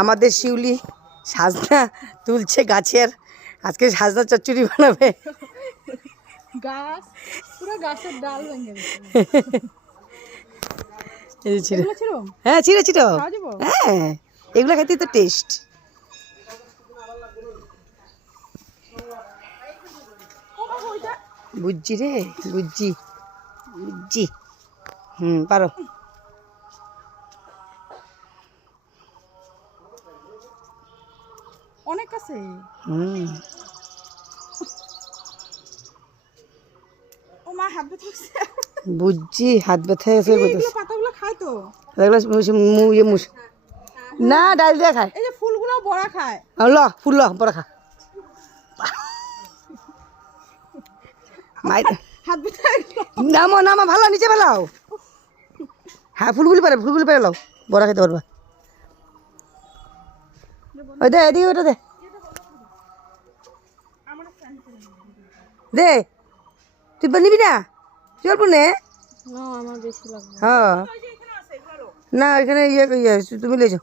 আমাদের শিউলি সাজনা তুলছে গাছের, আজকে সাজনা চচ্চড়ি বানাবে। গাছ পুরো গাছের ডাল ভেঙে হ্যাঁ ছিঁড়ে ছিঁড়ো, হ্যাঁ এগুলো খেতে তো টেস্ট। বুঝছি রে, বুঝছি বুঝছি, পারো। অনেক আছে। ও মা হাত ব্যথা হচ্ছে। বুঝছি হাত ব্যথা হয়েছে। এগুলো পাতাগুলো খায় তো। না ডাল দিয়ে খায়। এই যে ফুলগুলো বড়া খায়। ল ফুল ল বড়া খা। হাত ব্যথা নামো নামো, ভালো নিচে ফেলাও। হ্যাঁ ফুলগুলি পেরে লাও, বড়া খেতে পারবা। ওই দে এদিকে, ওটা দে দে, তুই নিবি না? তুই অল্প নে। আমার বেশি লাগবে। হ্যাঁ না এখানে ইয়ে তুমি লেছো।